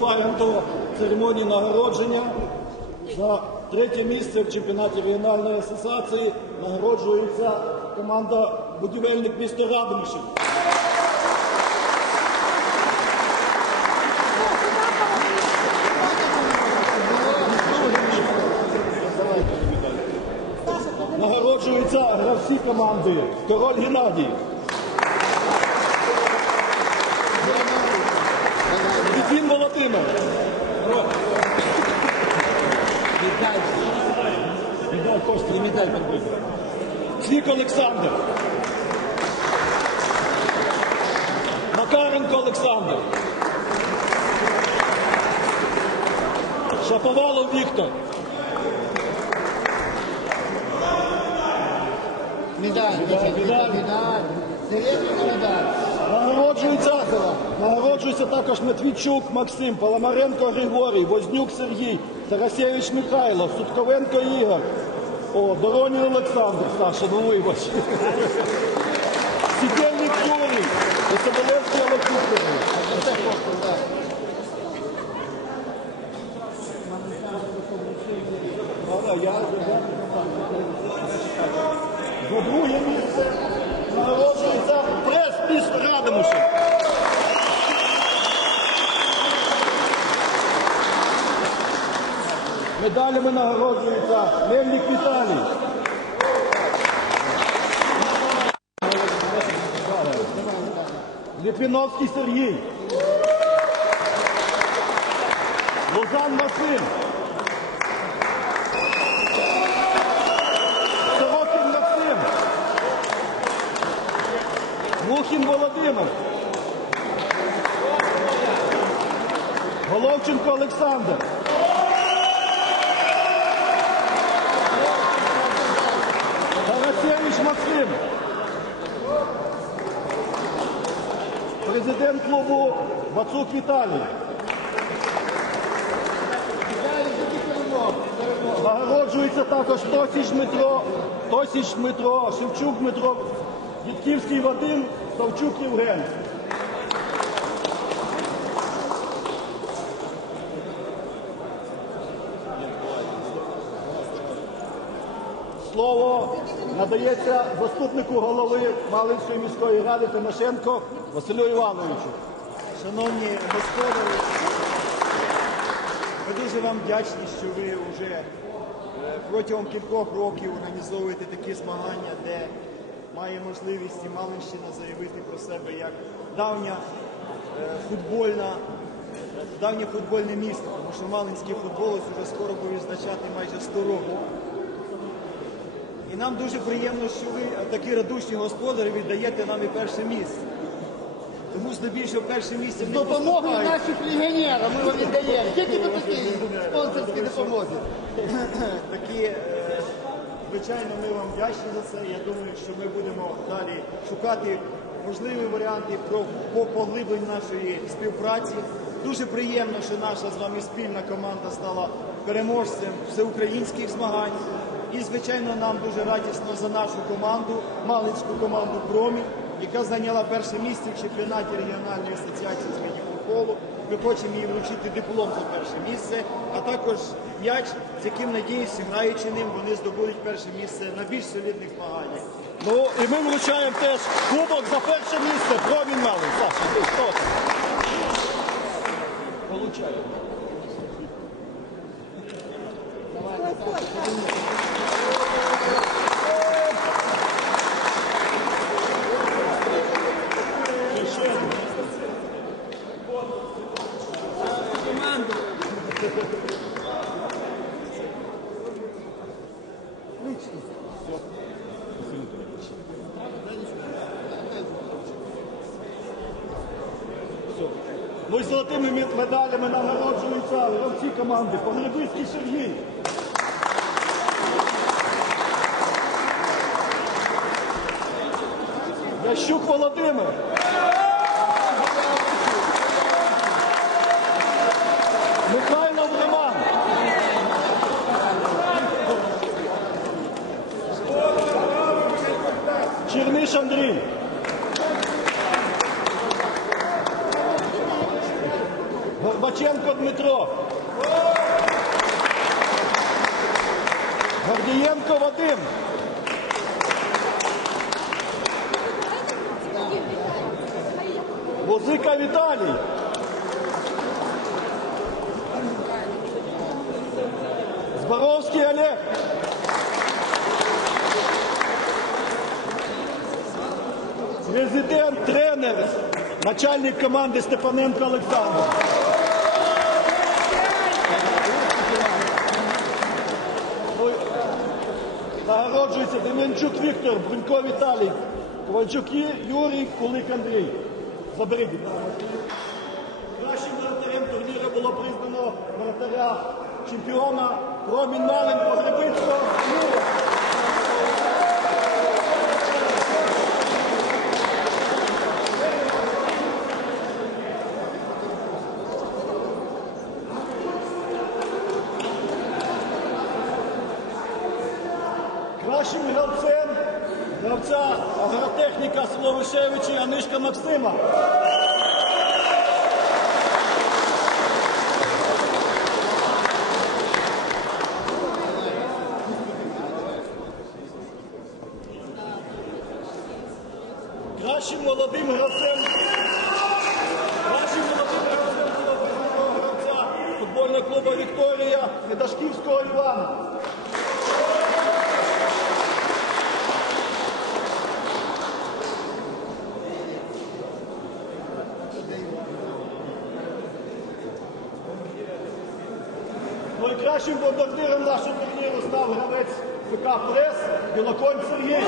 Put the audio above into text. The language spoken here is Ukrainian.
приступаємо до церемонії нагородження. За третє місце в чемпіонаті регіональної асоціації нагороджується команда будівельник міста Радомишль. Нагороджуються гравці команди Король Геннадій. Літвін Володимир. Медаль Костя, медаль. Цвік Олександр. Макаренко Олександр. Шаповалов Віктор. Медаль, Медаль, медаль. медаль. Серебряна медаль. Нагороджується, нагороджується також Матвійчук Максим, Паламаренко Григорій, Вознюк Сергій, Тарасєвич Михайло, Сутковенко Ігор, о, Доронін Олександр, Саша, ну вибач. Сідельник Юрій, Соболевський Олексій Сергійович. Це просто, так. Ага, я вже За друге місце нагороджується прес міста Радомишль. Медалями нагороджується Мельник Віталій. Літвіновський Сергій. Лозан Василь. Сорокін Максим. Мухін Володимир. Головченко Олександр. Тарасевич Максим. Президент Мацук Віталій. Нагороджується також Тосіч Дмитро, Тосіч Дмитро, Шевчук Дмитро, Дідківський Вадим, Савчук Євген. Слово надається заступнику голови Малинської міської ради Тимошенко Василю Івановичу. Шановні господарі, ми дуже вам вдячні, що ви вже е, протягом кількох років організовуєте такі змагання, де має можливість і Малинщина заявити про себе як давня е, футбольна, давнє футбольне місто, тому що Малинський футболець вже скоро буде відзначати майже 100 років. І нам дуже приємно, що ви е, такі радушні господарі віддаєте нам і перше місце. Тому здебільшого перше місце не Допомоги поступають. наших легіонерам ми вам віддаємо. Тільки ви такі спонсорські допомоги. Такі, е, звичайно, ми вам вдячні за це. Я думаю, що ми будемо далі шукати можливі варіанти про по поглибленню нашої співпраці. Дуже приємно, що наша з вами спільна команда стала переможцем всеукраїнських змагань. І, звичайно, нам дуже радісно за нашу команду, Малинську команду Промінь, яка зайняла перше місце в чемпіонаті регіональної асоціації з міні-футболу. Ми хочемо їй вручити диплом за перше місце, а також м'яч, з яким, надіюсь, граючи ним, вони здобудуть перше місце на більш солідних змаганнях. Ну і ми вручаємо теж кубок за перше місце. Промінь Малин. Саша, ти хто? Получаємо. Ну і золотими мед- медалями нагороджуються гравці команди Погребицький Сергій. Ящук Володимир. Черниш Андрій. Горбачов Ткаченко Дмитро. Гордієнко Вадим. Возика Віталій. Зборовський Олег. Президент, начальник команди Степаненко Олександр. Нагороджується Деменчук Віктор, Брунько Віталій, Ковальчук Юрій, Кулик Андрій. Заберіть. Кращим воротарем турніру було признано воротаря чемпіона Ромін Малин Погребицького. Юра. Кращим гравцем гравця агротехніка Словишевича Янишка Максима. Кращим молодим гравцем. Кращим молодим гравцем гравця футбольного клубу Вікторія Недашківського Івана. Найкращим бомбардиром нашого турніру став гравець ФК Прес Білоконь Сергій.